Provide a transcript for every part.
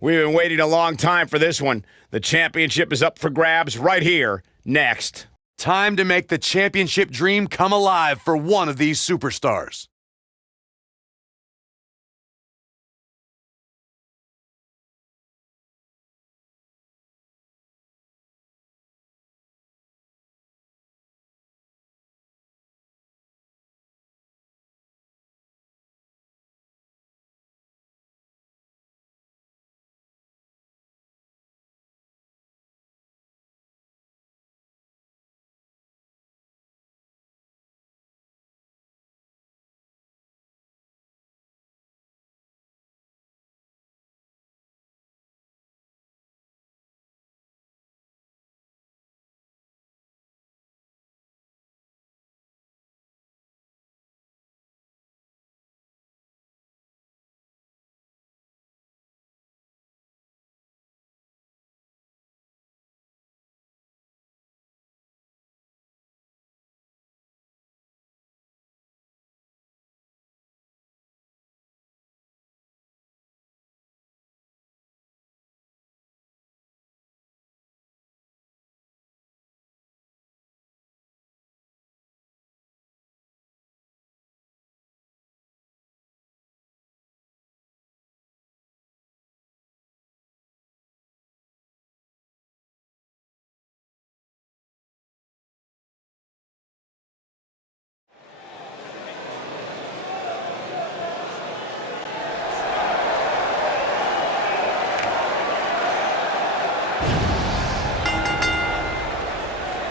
We've been waiting a long time for this one. The championship is up for grabs right here, next. Time to make the championship dream come alive for one of these superstars.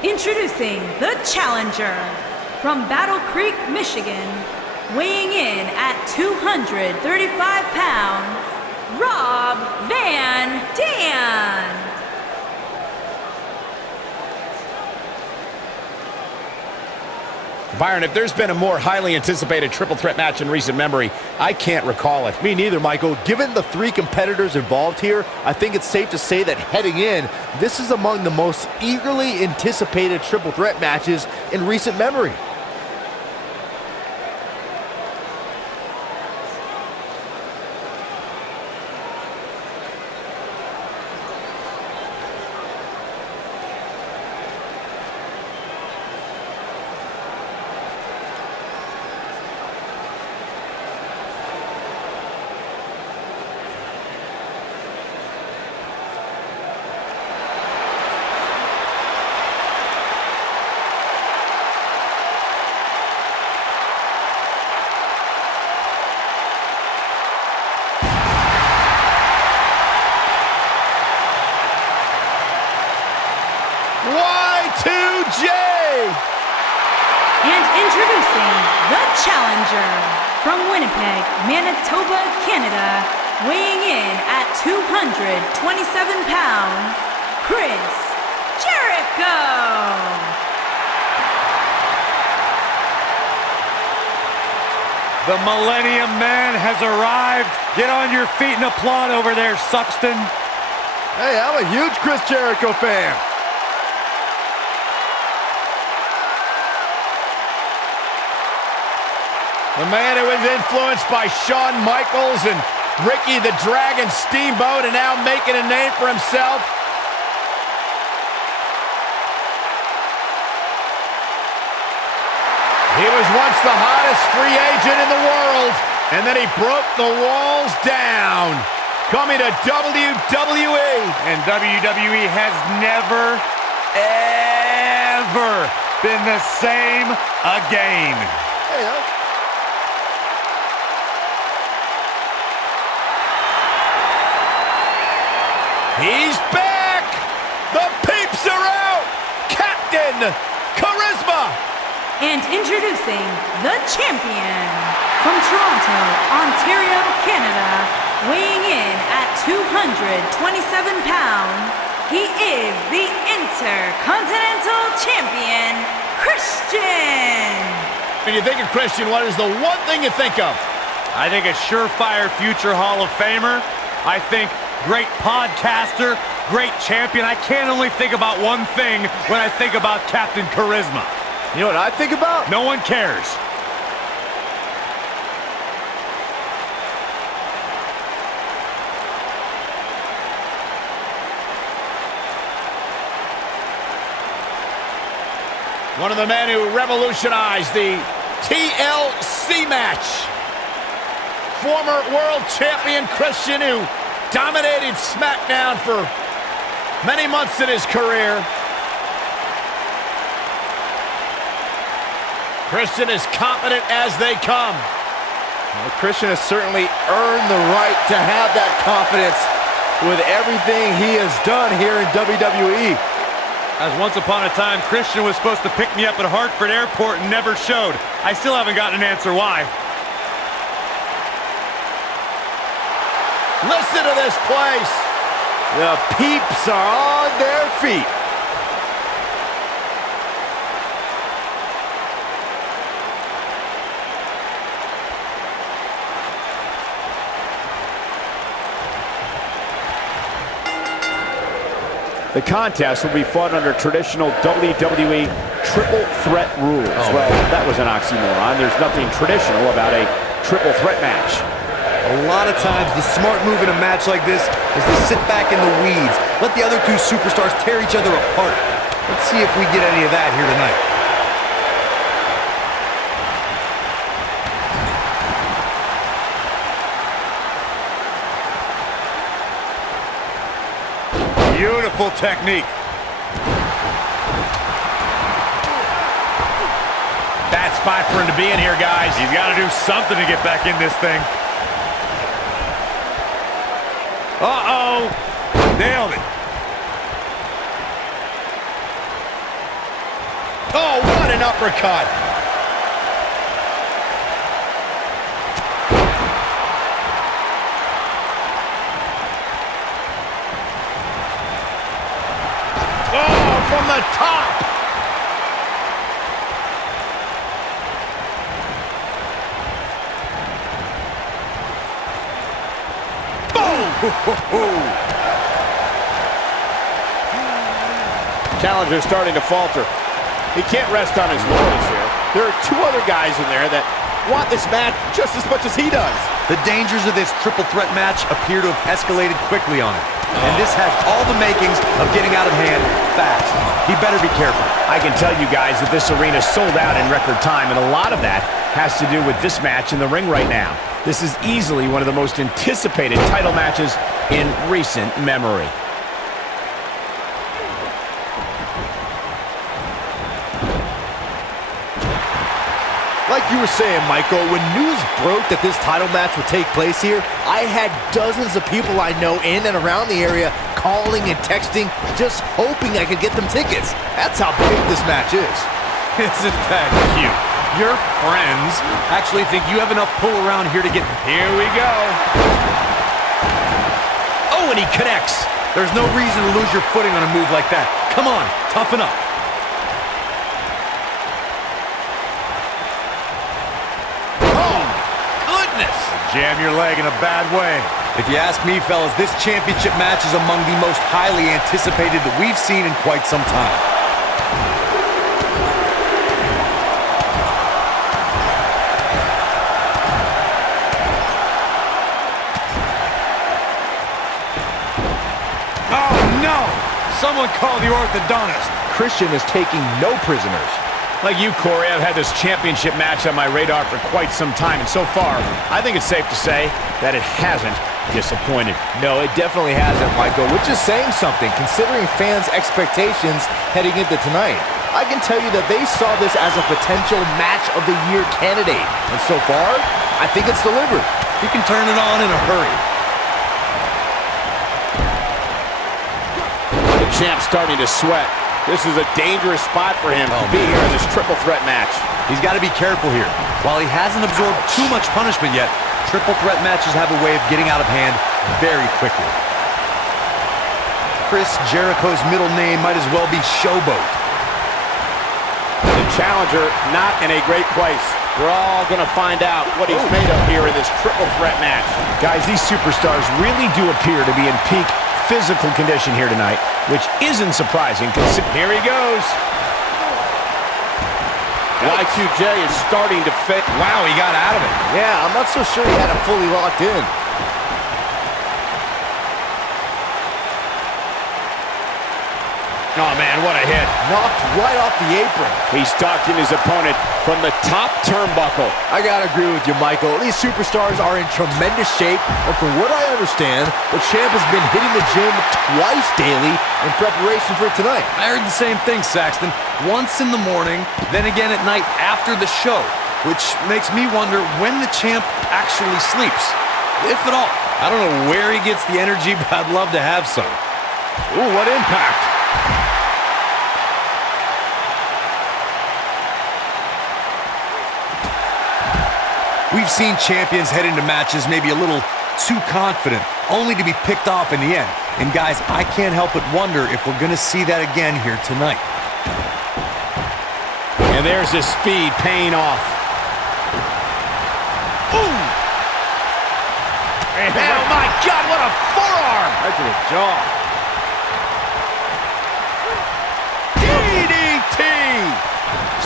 Introducing the challenger from Battle Creek, Michigan, weighing in at 235 pounds, Rob Van Dam. Byron, if there's been a more highly anticipated triple threat match in recent memory, I can't recall it. Me neither, Michael. Given the three competitors involved here, I think it's safe to say that heading in, this is among the most eagerly anticipated triple threat matches in recent memory. Y2J! And introducing the challenger from Winnipeg, Manitoba, Canada, weighing in at 227 pounds, Chris Jericho! The Millennium Man has arrived. Get on your feet and applaud over there, Suxton. Hey, I'm a huge Chris Jericho fan. The man who was influenced by Shawn Michaels and Ricky the Dragon Steamboat and now making a name for himself. He was once the hottest free agent in the world, and then he broke the walls down. Coming to WWE. And WWE has never, ever been the same again. Hey, He's back! The peeps are out! Captain Charisma! And introducing the champion from Toronto, Ontario, Canada, weighing in at 227 pounds, he is the Intercontinental Champion, Christian! When you think of Christian, what is the one thing you think of? I think a surefire future Hall of Famer. I think great podcaster, great champion. I can't only think about one thing when I think about Captain Charisma. you know what I think about? No one cares. One of the men who revolutionized the TLC match. Former world champion Christian, who dominated SmackDown for many months in his career. Christian is confident as they come. Well, Christian has certainly earned the right to have that confidence with everything he has done here in WWE. As once upon a time, Christian was supposed to pick me up at Hartford Airport and never showed. I still haven't gotten an answer why. Listen to this place. The peeps are on their feet. The contest will be fought under traditional WWE triple threat rules. Well, that was an oxymoron. There's nothing traditional about a triple threat match. A lot of times, the smart move in a match like this is to sit back in the weeds. Let the other two superstars tear each other apart. Let's see if we get any of that here tonight. Beautiful technique. Bad spot for him to be in here, guys. He's got to do something to get back in this thing. Uh-oh. Nailed it. Oh, what an uppercut. Oh, from the top. Challenger's starting to falter. He can't rest on his laurels here. There are two other guys in there that want this match just as much as he does. The dangers of this triple threat match appear to have escalated quickly on him. And this has all the makings of getting out of hand fast. He better be careful. I can tell you guys that this arena sold out in record time, and a lot of that has to do with this match in the ring right now. This is easily one of the most anticipated title matches in recent memory. Like you were saying, Michael, when news broke that this title match would take place here, I had dozens of people I know in and around the area calling and texting, just hoping I could get them tickets. That's how big this match is. Isn't that cute? Your friends actually think you have enough pull around here to get... Here we go. Oh, and he connects. There's no reason to lose your footing on a move like that. Come on, toughen up. Jam your leg in a bad way. If you ask me, fellas, this championship match is among the most highly anticipated that we've seen in quite some time. Oh, no! Someone call the orthodontist. Christian is taking no prisoners. Like you, Corey, I've had this championship match on my radar for quite some time, and so far, I think it's safe to say that it hasn't disappointed. No, it definitely hasn't, Michael, which is saying something, considering fans' expectations heading into tonight. I can tell you that they saw this as a potential match of the year candidate, and so far, I think it's delivered. He can turn it on in a hurry. The champ's starting to sweat. This is a dangerous spot for him to be here in this triple threat match. He's got to be careful here. While he hasn't absorbed too much punishment yet, triple threat matches have a way of getting out of hand very quickly. Chris Jericho's middle name might as well be Showboat. The challenger not in a great place. We're all going to find out what he's made of here in this triple threat match. Guys, these superstars really do appear to be in peak physical condition here tonight, which isn't surprising. Here he goes. Y2J is starting to fit. Wow, he got out of it. Yeah, I'm not so sure he had it fully locked in. Oh, man, what a hit. Knocked right off the apron. He's stalking his opponent from the top turnbuckle. I gotta agree with you, Michael. These superstars are in tremendous shape, and from what I understand, the champ has been hitting the gym twice daily in preparation for tonight. I heard the same thing, Saxton. Once in the morning, then again at night after the show, which makes me wonder when the champ actually sleeps, if at all. I don't know where he gets the energy, but I'd love to have some. Ooh, what impact. We've seen champions head into matches maybe a little too confident, only to be picked off in the end. And guys, I can't help but wonder if we're going to see that again here tonight. And there's his speed paying off. Ooh! And, oh, my God, what a forearm! Right to the jaw. DDT!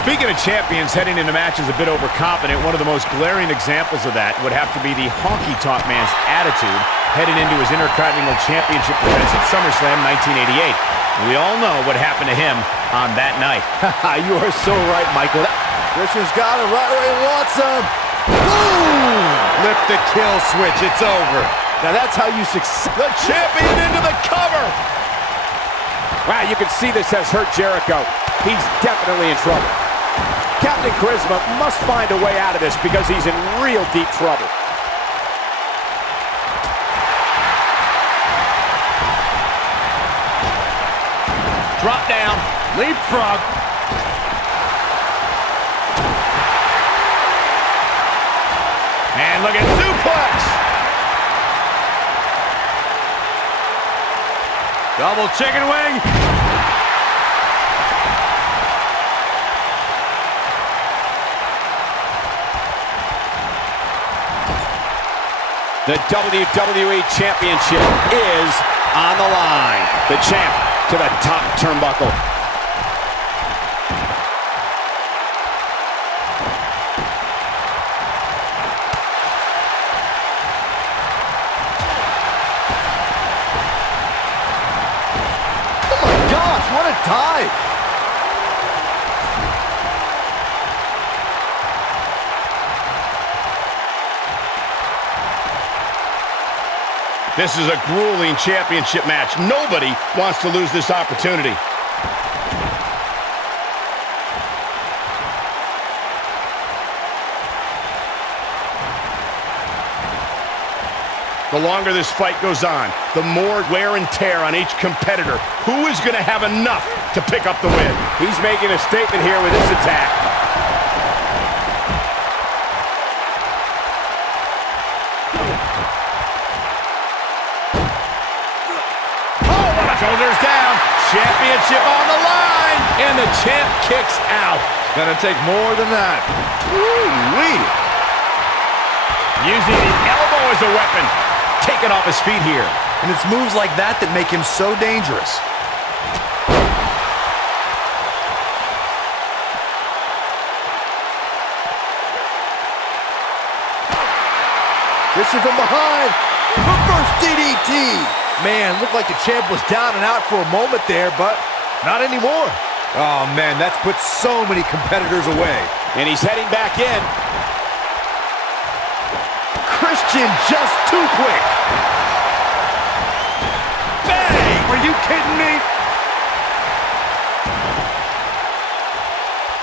Speaking of champions heading into matches a bit overconfident, one of the most glaring examples of that would have to be the honky-tonk man's attitude heading into his Intercontinental Championship defense at SummerSlam 1988. We all know what happened to him on that night. You are so right, Michael. Christian's got it right where he wants him. Boom! Flip the kill switch, it's over. Now that's how you succeed. The champion into the cover! Wow, you can see this has hurt Jericho. He's definitely in trouble. Captain Charisma must find a way out of this because he's in real deep trouble. Drop down, leapfrog. And look at suplex. Double chicken wing. The WWE Championship is on the line. The champ to the top turnbuckle. Oh my gosh, what a dive! This is a grueling championship match. Nobody wants to lose this opportunity. The longer this fight goes on, the more wear and tear on each competitor. Who is going to have enough to pick up the win? He's making a statement here with this attack. Shoulders down, championship on the line, and the champ kicks out. Gonna take more than that. Woo-wee. Using the elbow as a weapon, taken off his feet here. And it's moves like that that make him so dangerous. Christian from behind. Reverse DDT. Man, looked like the champ was down and out for a moment there, but not anymore. Oh, man, that's put so many competitors away. And he's heading back in. Christian just too quick. Bang! Are you kidding me?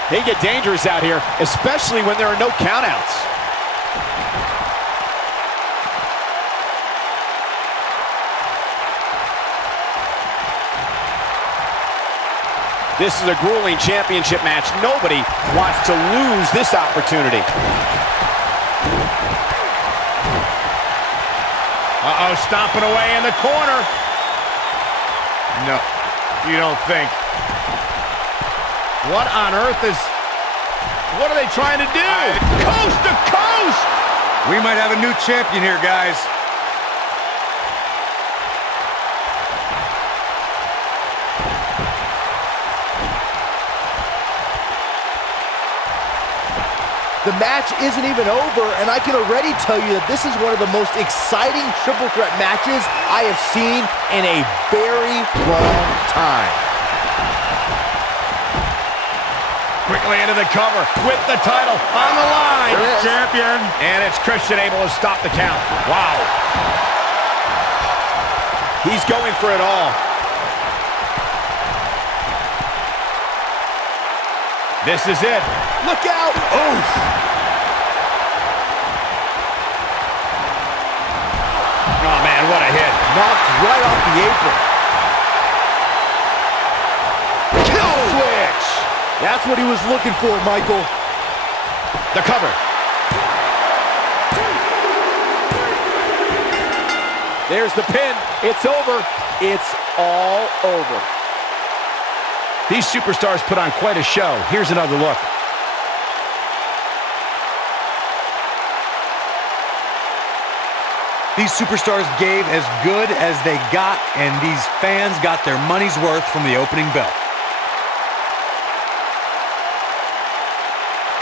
They get dangerous out here, especially when there are no countouts. This is a grueling championship match. Nobody wants to lose this opportunity. Uh-oh, stomping away in the corner. No, you don't think. What on earth is... What are they trying to do? Coast to coast! We might have a new champion here, guys. The match isn't even over, and I can already tell you that this is one of the most exciting triple threat matches I have seen in a very long time. directly into the cover with the title on the line. Champion. And it's Christian able to stop the count. Wow. He's going for it all. This is it. Look out! Oh! Oh, man, what a hit. Knocked right off the apron. Kill switch! That's what he was looking for, Michael. The cover. There's the pin. It's over. It's all over. These superstars put on quite a show. Here's another look. These superstars gave as good as they got, and these fans got their money's worth from the opening bell.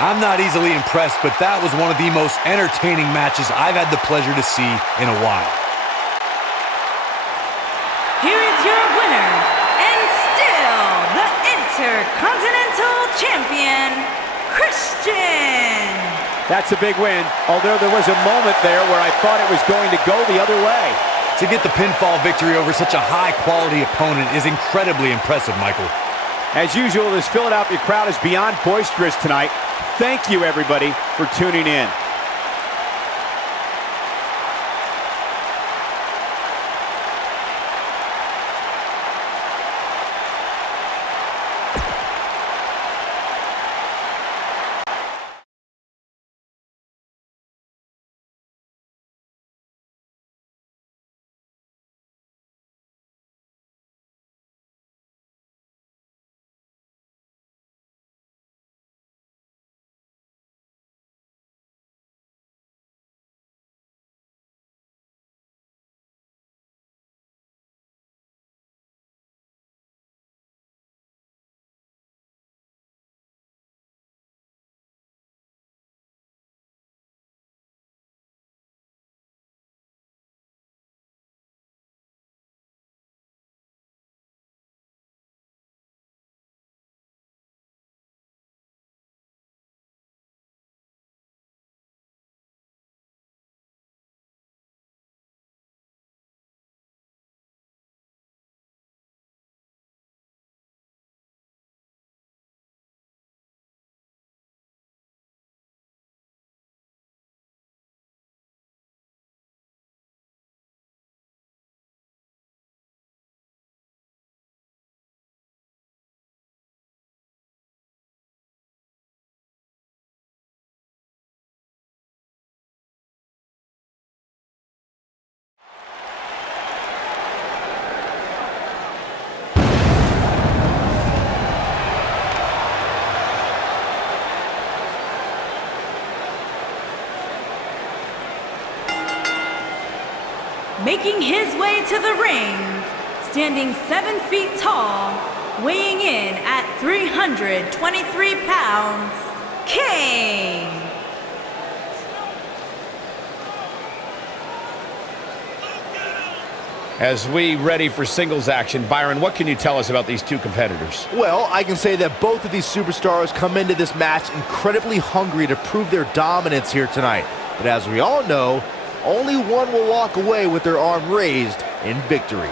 I'm not easily impressed, but that was one of the most entertaining matches I've had the pleasure to see in a while. Here is your winner, and still the Intercontinental Champion, Christian. That's a big win, although there was a moment there where I thought it was going to go the other way. To get the pinfall victory over such a high-quality opponent is incredibly impressive, Michael. As usual, this Philadelphia crowd is beyond boisterous tonight. Thank you, everybody, for tuning in. Making his way to the ring, standing 7 feet tall, weighing in at 323 pounds, King. As we ready for singles action, Byron, what can you tell us about these two competitors? Well, I can say that both of these superstars come into this match incredibly hungry to prove their dominance here tonight. But as we all know, only one will walk away with their arm raised in victory.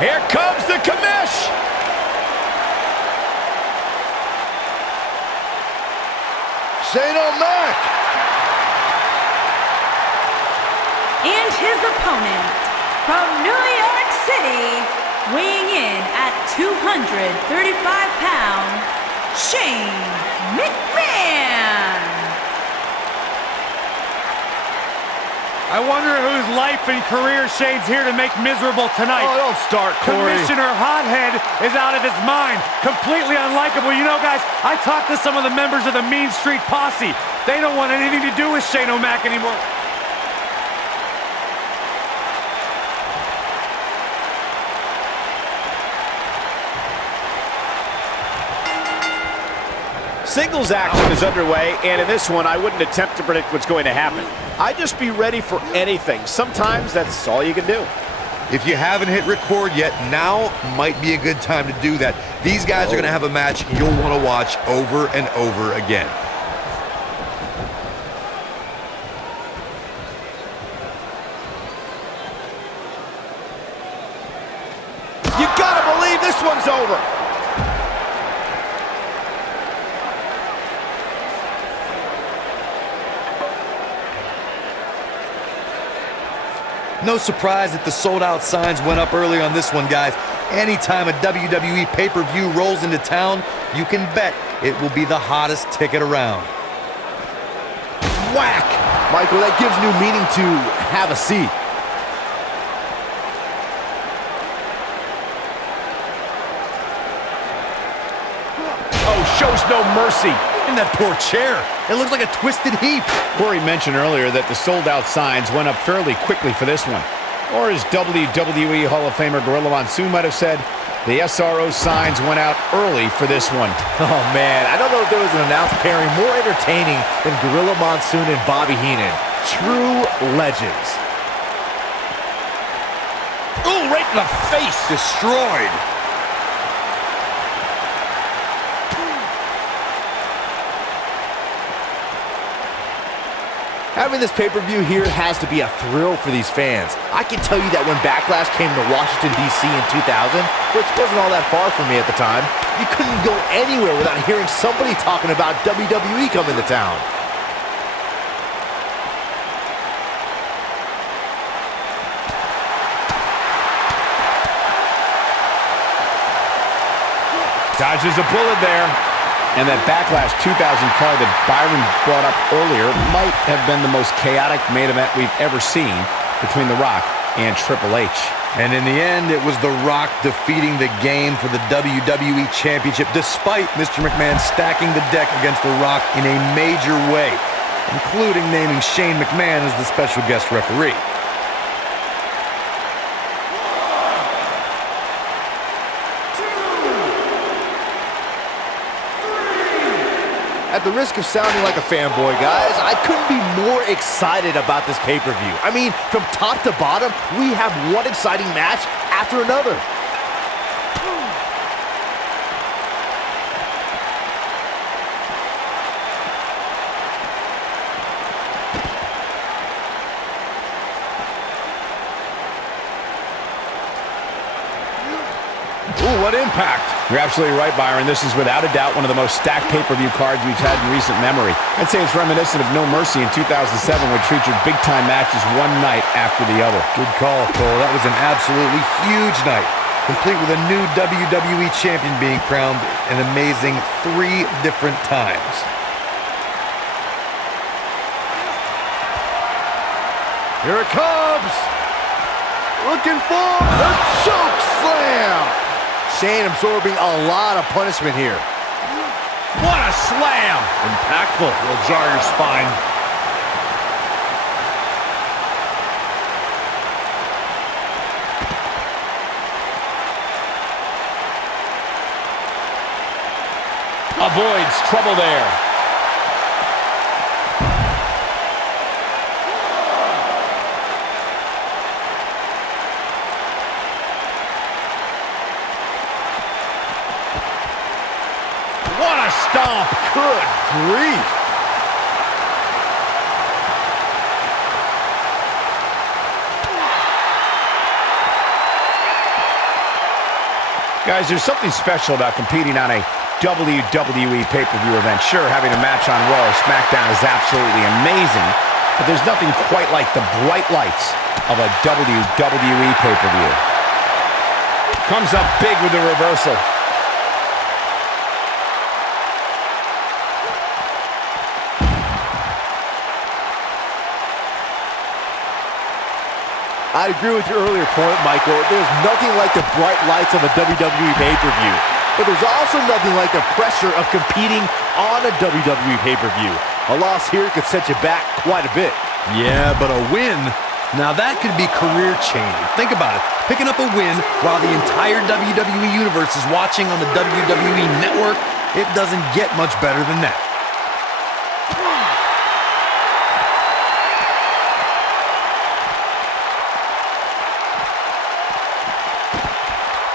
Here comes the commish! Shane O'Mac! And his opponent, from New York City, weighing in at 235 pounds, Shane McMahon. I wonder whose life and career Shane's here to make miserable tonight. Oh, don't start, Corey. Commissioner Hothead is out of his mind. Completely unlikable. You know, guys, I talked to some of the members of the Mean Street Posse. They don't want anything to do with Shane O'Mac anymore. singles action is underway, and in this one, I wouldn't attempt to predict what's going to happen. I'd just be ready for anything. Sometimes that's all you can do. If you haven't hit record yet, now might be a good time to do that. These guys are going to have a match you'll want to watch over and over again. You gotta believe this one's over. No surprise that the sold-out signs went up early on this one, guys. Anytime a WWE pay-per-view rolls into town, you can bet it will be the hottest ticket around. Whack! Michael, that gives new meaning to have a seat. Oh, shows no mercy. In that poor chair, it looks like a twisted heap. Corey mentioned earlier that the sold-out signs went up fairly quickly for this one. Or as WWE Hall of Famer Gorilla Monsoon might have said, the SRO signs went out early for this one. Oh, man, I don't know if there was an announced pairing more entertaining than Gorilla Monsoon and Bobby Heenan. True legends. Ooh, right in the face. Destroyed. Having this pay-per-view here has to be a thrill for these fans. I can tell you that when Backlash came to Washington, D.C. in 2000, which wasn't all that far from me at the time, you couldn't go anywhere without hearing somebody talking about WWE coming to town. Dodges a bullet there. And that Backlash 2000 card that Byron brought up earlier might have been the most chaotic main event we've ever seen between The Rock and Triple H. And in the end, it was The Rock defeating the game for the WWE Championship, despite Mr. McMahon stacking the deck against The Rock in a major way, including naming Shane McMahon as the special guest referee. At the risk of sounding like a fanboy, guys, I couldn't be more excited about this pay-per-view. I mean, from top to bottom, we have one exciting match after another. Ooh, what impact. You're absolutely right, Byron. This is without a doubt one of the most stacked pay-per-view cards we've had in recent memory. I'd say it's reminiscent of No Mercy in 2007, which featured big-time matches one night after the other. Good call, Cole. That was an absolutely huge night, complete with a new WWE champion being crowned an amazing 3 different times. Here it comes. Looking for a choke slam. Shane absorbing a lot of punishment here. What a slam! Impactful. Will jar your spine. Avoids trouble there. What a stomp! Good grief! Guys, there's something special about competing on a WWE pay-per-view event. Sure, having a match on Raw or SmackDown is absolutely amazing, but there's nothing quite like the bright lights of a WWE pay-per-view. Comes up big with the reversal. I'd agree with your earlier point, Michael. There's nothing like the bright lights of a WWE pay-per-view. But there's also nothing like the pressure of competing on a WWE pay-per-view. A loss here could set you back quite a bit. Yeah, but a win, now that could be career-changing. Think about it. Picking up a win while the entire WWE Universe is watching on the WWE Network, It doesn't get much better than that.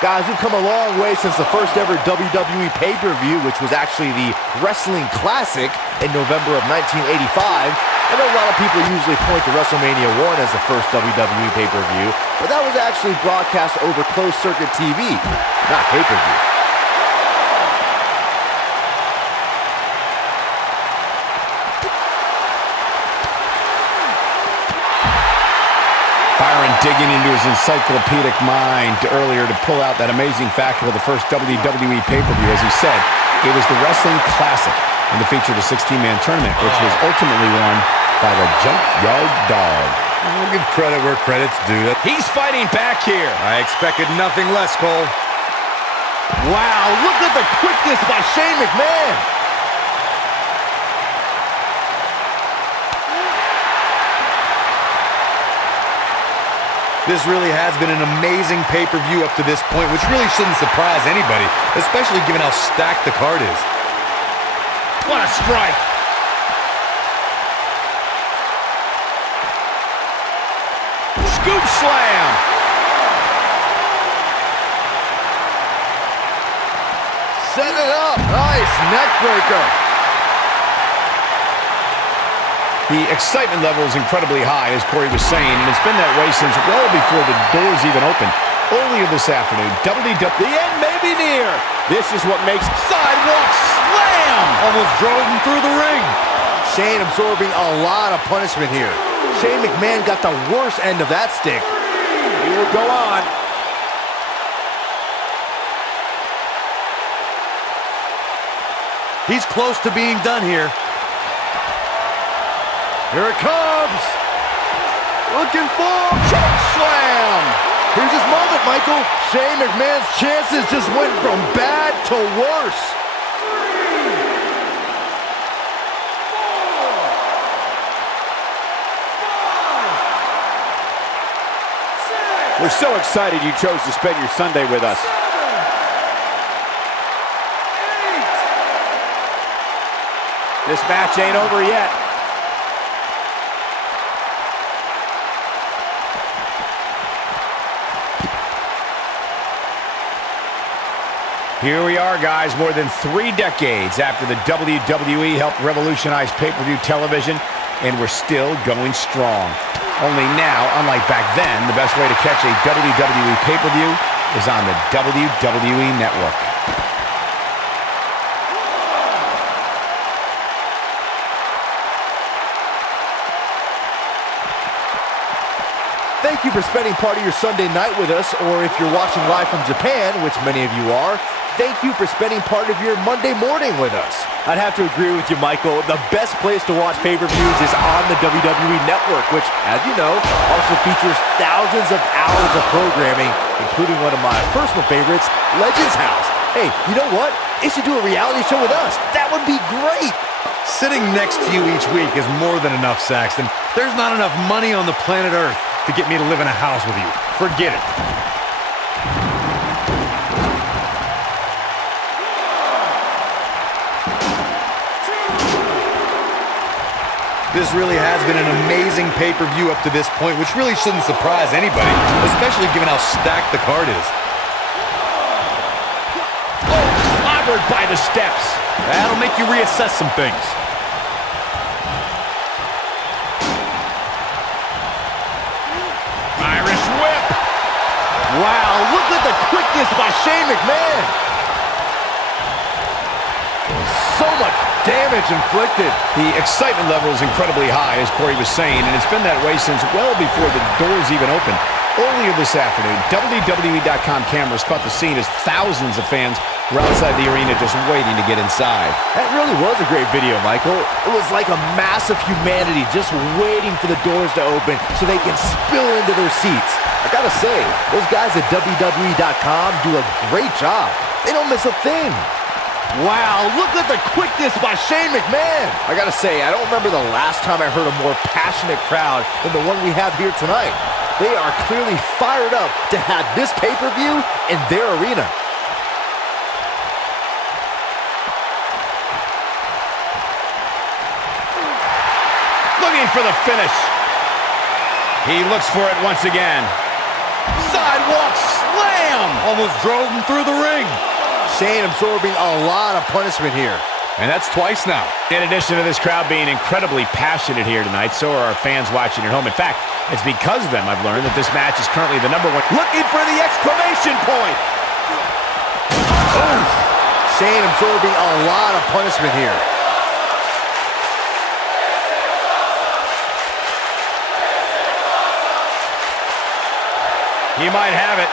Guys, we've come a long way since the first ever WWE pay-per-view, which was actually the Wrestling Classic in November of 1985. I know a lot of people usually point to WrestleMania 1 as the first WWE pay-per-view, but that was actually broadcast over closed-circuit TV, not pay-per-view. Byron digging into his encyclopedic mind earlier to pull out that amazing fact of the first WWE pay-per-view. As he said, it was the Wrestling Classic, and it featured a 16-man tournament, which was ultimately won by the Junkyard Dog. I'll give credit where credit's due. He's fighting back here. I expected nothing less, Cole. Wow, look at the quickness by Shane McMahon. This really has been an amazing pay-per-view up to this point, which really shouldn't surprise anybody, especially given how stacked the card is. What a strike. Scoop slam. Setting it up. Nice neck breaker. The excitement level is incredibly high, as Corey was saying, and it's been that way since well before the doors even opened. Earlier this afternoon, WWE... The end may be near. This is what makes sidewalk slam. Almost drove him through the ring. Shane absorbing a lot of punishment here. Shane McMahon got the worst end of that stick. He will go on. He's close to being done here. Here it comes. Looking for choke slam. Here's his moment, Michael. Shane McMahon's chances just went from bad to worse. We're so excited you chose to spend your Sunday with us. This match ain't over yet. Here we are, guys, more than 3 decades after the WWE helped revolutionize pay-per-view television, and we're still going strong. Only now, unlike back then, the best way to catch a WWE pay-per-view is on the WWE Network. Thank you for spending part of your Sunday night with us, or if you're watching live from Japan, which many of you are, thank you for spending part of your Monday morning with us. I'd have to agree with you, Michael. The best place to watch pay-per-views is on the WWE Network, which, as you know, also features thousands of hours of programming, including one of my personal favorites, Legends House. Hey, you know what? It should do a reality show with us. That would be great. Sitting next to you each week is more than enough, Saxton. There's not enough money on the planet Earth to get me to live in a house with you. Forget it. This really has been an amazing pay-per-view up to this point, which really shouldn't surprise anybody, especially given how stacked the card is. Oh, clobbered by the steps. That'll make you reassess some things. Irish whip. Wow, look at the quickness by Shane McMahon. So much damage inflicted. The excitement level is incredibly high, as Corey was saying, and it's been that way since well before the doors even opened. Earlier this afternoon, WWE.com cameras caught the scene as thousands of fans were outside the arena just waiting to get inside. That really was a great video, Michael. It was like a mass of humanity just waiting for the doors to open so they can spill into their seats. I gotta say, those guys at WWE.com do a great job. They don't miss a thing. Wow, look at the quickness by Shane McMahon. I gotta say, I don't remember the last time I heard a more passionate crowd than the one we have here tonight. They are clearly fired up to have this pay-per-view in their arena. looking for the finish. He looks for it once again. Sidewalk slam! Almost drove him through the ring. Shane absorbing a lot of punishment here. And that's twice now. In addition to this crowd being incredibly passionate here tonight, so are our fans watching at home. In fact, it's because of them I've learned that this match is currently the #1. Looking for the exclamation point. Oh. Shane absorbing a lot of punishment here. He might have it.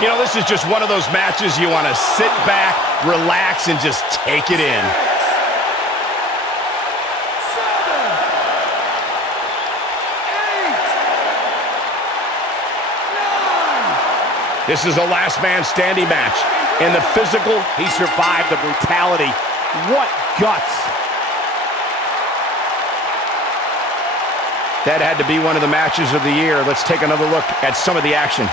You know, this is just one of those matches you want to sit back, relax, and just take it in. 6, 7, 8, 9. This is a last man standing match. In the physical, He survived the brutality. What guts. that had to be one of the matches of the year. Let's take another look at some of the action.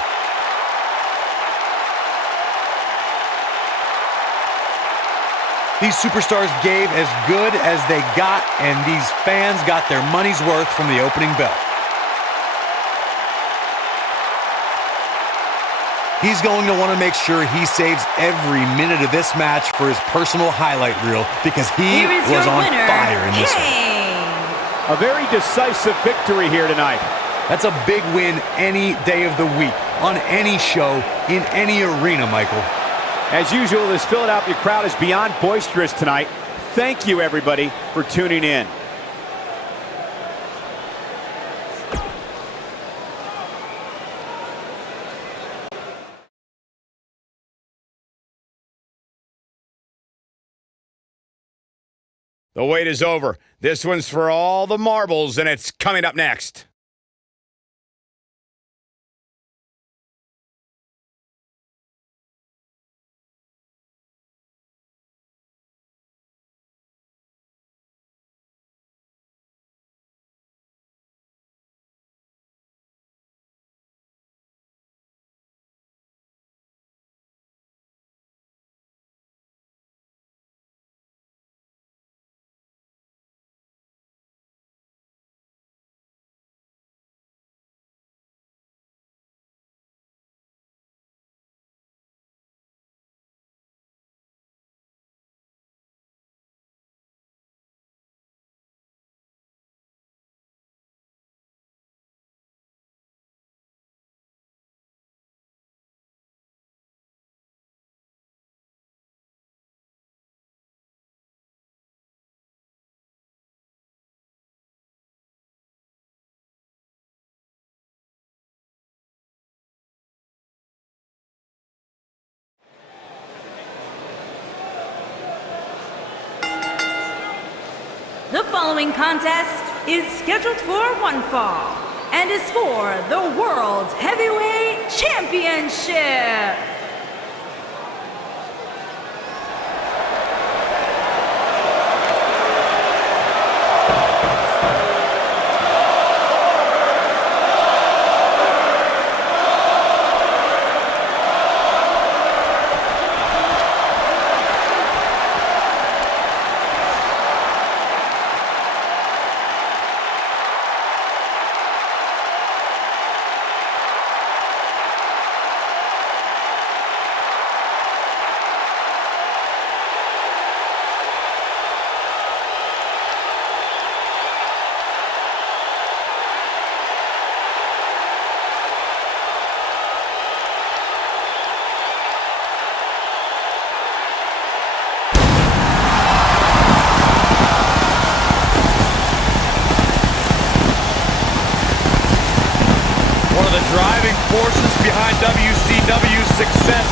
These superstars gave as good as they got, and these fans got their money's worth from the opening bell. He's going to want to make sure he saves every minute of this match for his personal highlight reel, because he was on fire in this one. A very decisive victory here tonight. That's a big win any day of the week, on any show, in any arena, Michael. As usual, this Philadelphia crowd is beyond boisterous tonight. Thank you, everybody, for tuning in. The wait is over. This one's for all the marbles, and it's coming up next. The following contest is scheduled for one fall and is for the World Heavyweight Championship. Forces behind WCW's success,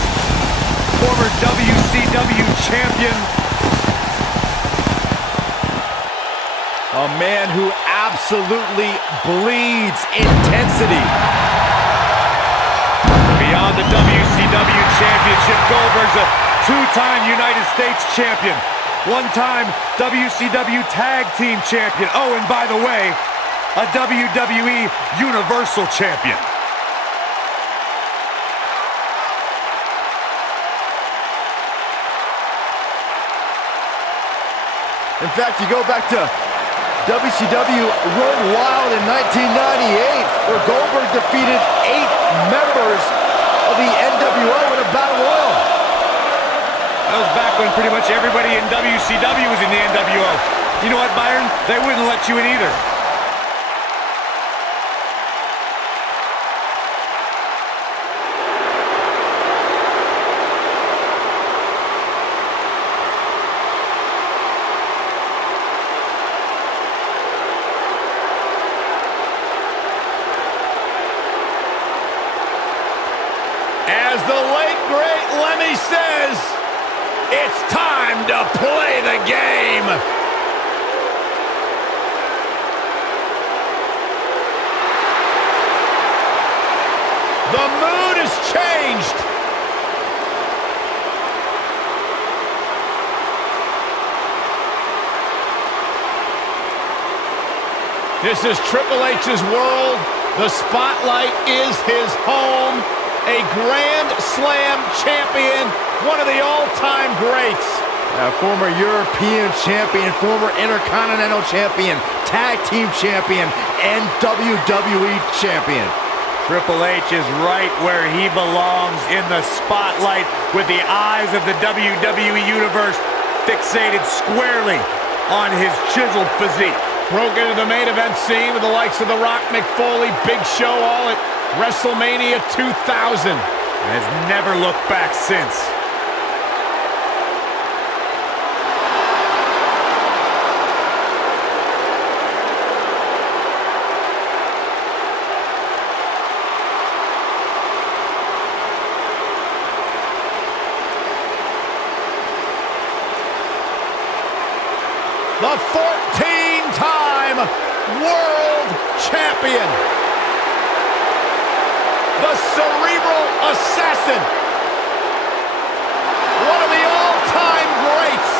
former WCW champion. A man who absolutely bleeds intensity. Beyond the WCW championship, Goldberg's a two-time United States champion, one-time WCW tag team champion. Oh, and by the way, a WWE Universal champion. In fact, you go back to WCW Road Wild in 1998, where Goldberg defeated 8 members of the NWO in a battle royal. That was back when pretty much everybody in WCW was in the NWO. You know what, Byron? They wouldn't let you in either. As the late, great Lemmy says, it's time to play the game. The mood has changed. This is Triple H's world. The spotlight is his home. A Grand Slam champion, one of the all-time greats. Former European champion, former Intercontinental champion, Tag Team champion, and WWE champion. Triple H is right where he belongs, in the spotlight, with the eyes of the WWE Universe fixated squarely on his chiseled physique. Broke into the main event scene with the likes of The Rock, Mick Foley, Big Show, all at WrestleMania 2000. And has never looked back since. The 14-time world champion. The cerebral assassin. One of the all-time greats.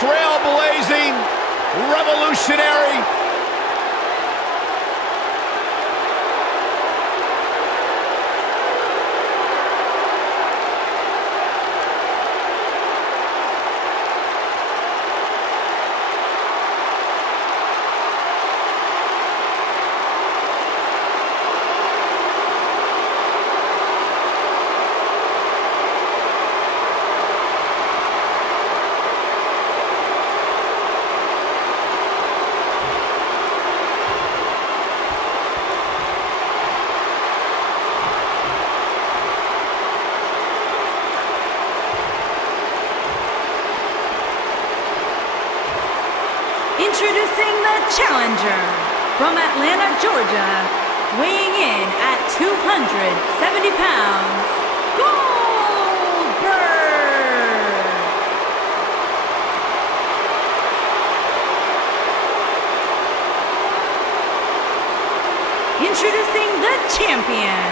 Trailblazing, revolutionary. Introducing the challenger from Atlanta, Georgia, weighing in at 270 pounds, Goldberg! Introducing the champion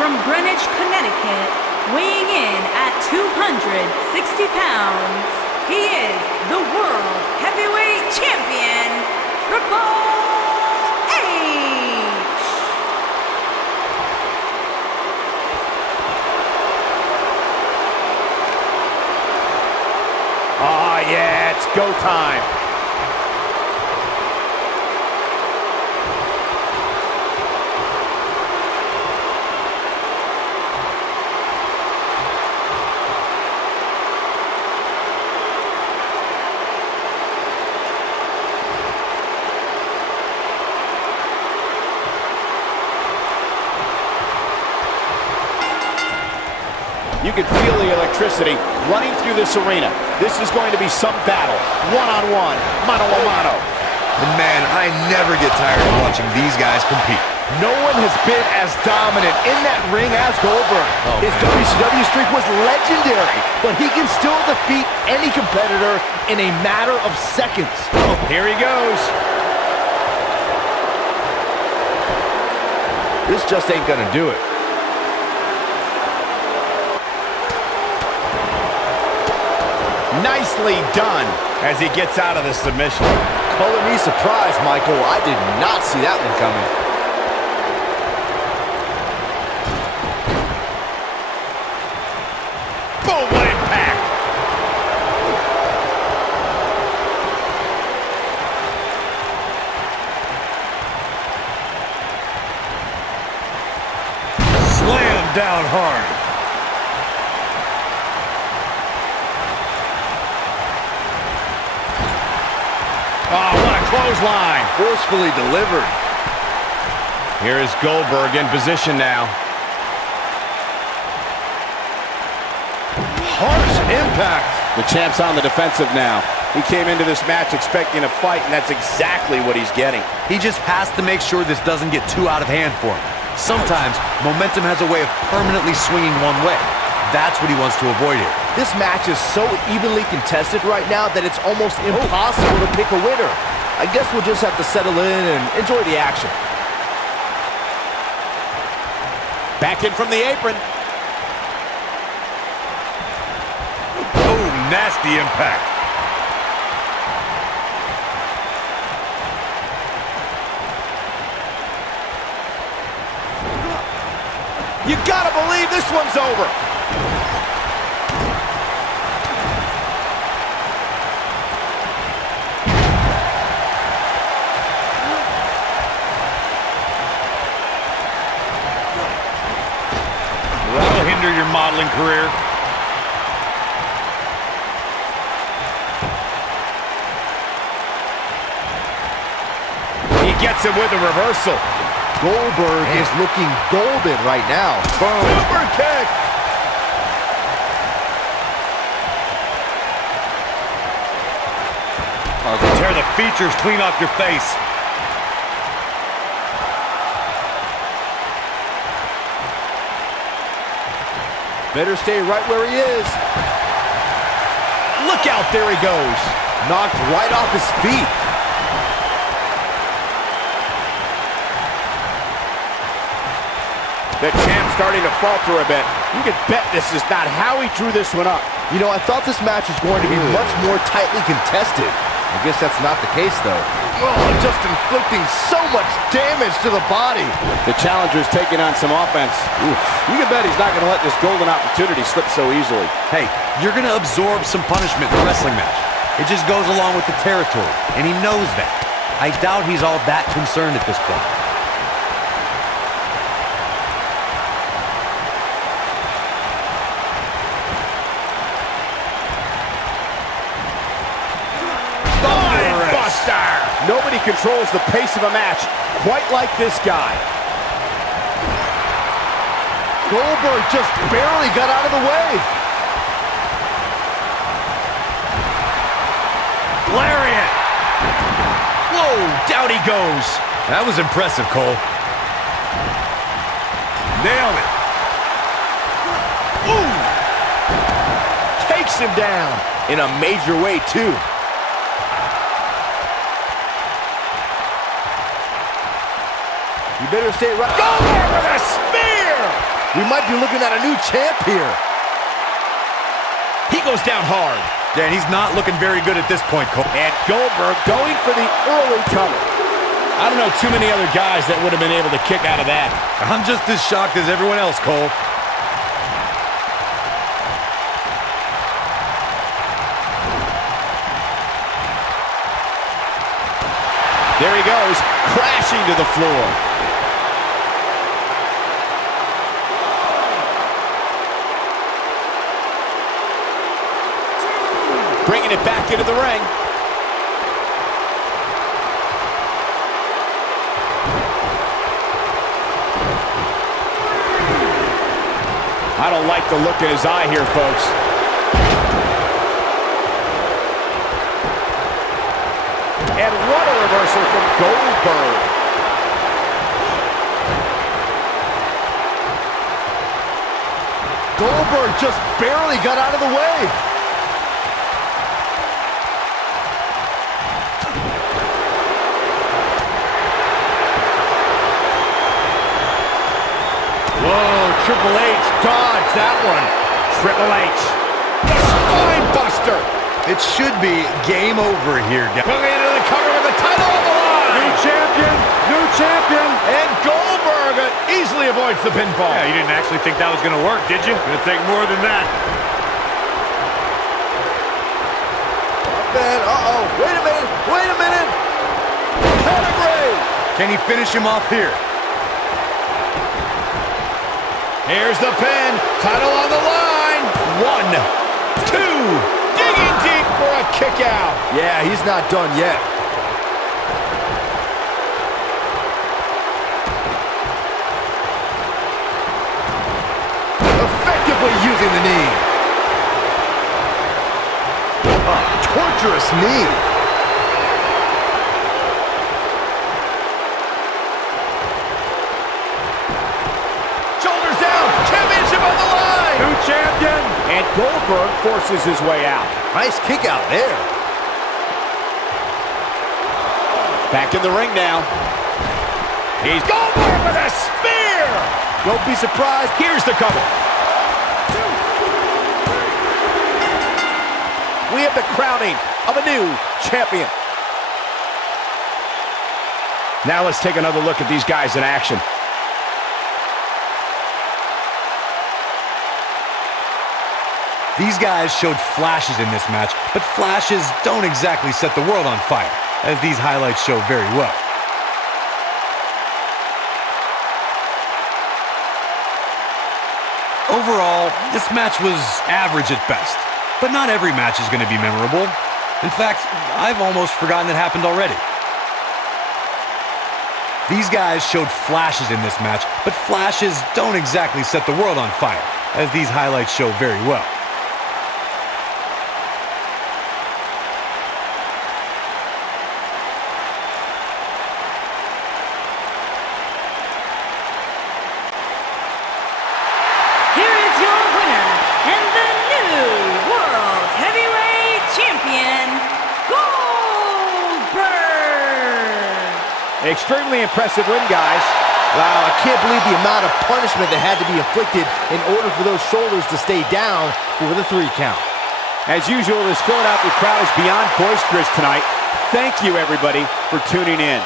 from Greenwich, Connecticut, weighing in at 260 pounds, he is the World Heavyweight Champion, Triple H! Ah, yeah, it's go time. You can feel the electricity running through this arena. This is going to be some battle, one-on-one, mano-a-mano. And man, I never get tired of watching these guys compete. No one has been as dominant in that ring as Goldberg. His WCW streak was legendary, but he can still defeat any competitor in a matter of seconds. Oh, here he goes. This just ain't gonna do it. Nicely done as he gets out of the submission. Color me surprised, Michael. I did not see that one coming. Boom, what impact! down hard. Oh, what a clothesline. Forcefully delivered. Here is Goldberg in position now. Harsh impact. The champ's on the defensive now. He came into this match expecting a fight, and that's exactly what he's getting. He just has to make sure this doesn't get too out of hand for him. Sometimes, momentum has a way of permanently swinging one way. That's what he wants to avoid here. This match is so evenly contested right now that it's almost impossible to pick a winner. I guess we'll just have to settle in and enjoy the action. Back in from the apron. Oh, nasty impact. You gotta believe this one's over. That'll hinder your modeling career. He gets him with a reversal. Goldberg is looking golden right now. Boom. Super kick. Oh, to tear the features clean off your face. Better stay right where he is. Look out, there he goes. Knocked right off his feet. The champ's starting to falter a bit. You can bet this is not how he drew this one up. You know, I thought this match was going to be much more tightly contested. I guess that's not the case, though. Oh, just inflicting so much damage to the body. The challenger's taking on some offense. Oof. You can bet he's not going to let this golden opportunity slip so easily. Hey, you're going to absorb some punishment in a wrestling match. It just goes along with the territory, and he knows that. I doubt he's all that concerned at this point. Nobody controls the pace of a match quite like this guy. Goldberg just barely got out of the way. Lariat. Whoa, down he goes. That was impressive, Cole. Nailed it. Ooh. Takes him down. In a major way, too. You better stay right. Goldberg with a spear. We might be looking at a new champ here. He goes down hard. Yeah, and he's not looking very good at this point, Cole. And Goldberg going for the early cover. I don't know too many other guys that would have been able to kick out of that. I'm just as shocked as everyone else, Cole. There he goes, crashing to the floor. Bringing it back into the ring. I don't like the look in his eye here, folks. And what a reversal from Goldberg. Goldberg just barely got out of the way. Whoa, Triple H dodged that one. Triple H. The spine buster. It should be game over here, guys. Pulling into the cover with the title on the line. New champion. New champion. And Goldberg easily avoids the pinfall. Yeah, you didn't actually think that was going to work, did you? Going to take more than that. Man, uh-oh. Wait a minute. Wait a minute. Pedigree. Can he finish him off here? Here's the pin. Title on the line. 1, 2. Digging deep for a kick out. Yeah, he's not done yet. Effectively using the knee. A torturous knee. Shoulders down. Championship on the line. New champion. And Goldberg forces his way out. Nice kick out there. Back in the ring now. He's Goldberg with a spear. Don't be surprised. Here's the cover. We have the crowning of a new champion. Now let's take another look at these guys in action. These guys showed flashes in this match, but flashes don't exactly set the world on fire, as these highlights show very well. Overall, this match was average at best, but not every match is going to be memorable. In fact, I've almost forgotten it happened already. These guys showed flashes in this match, but flashes don't exactly set the world on fire, as these highlights show very well. Extremely impressive win, guys. Wow, I can't believe the amount of punishment that had to be inflicted in order for those shoulders to stay down for the 3 count. As usual, this Philadelphia crowd is beyond boisterous tonight. Thank you, everybody, for tuning in.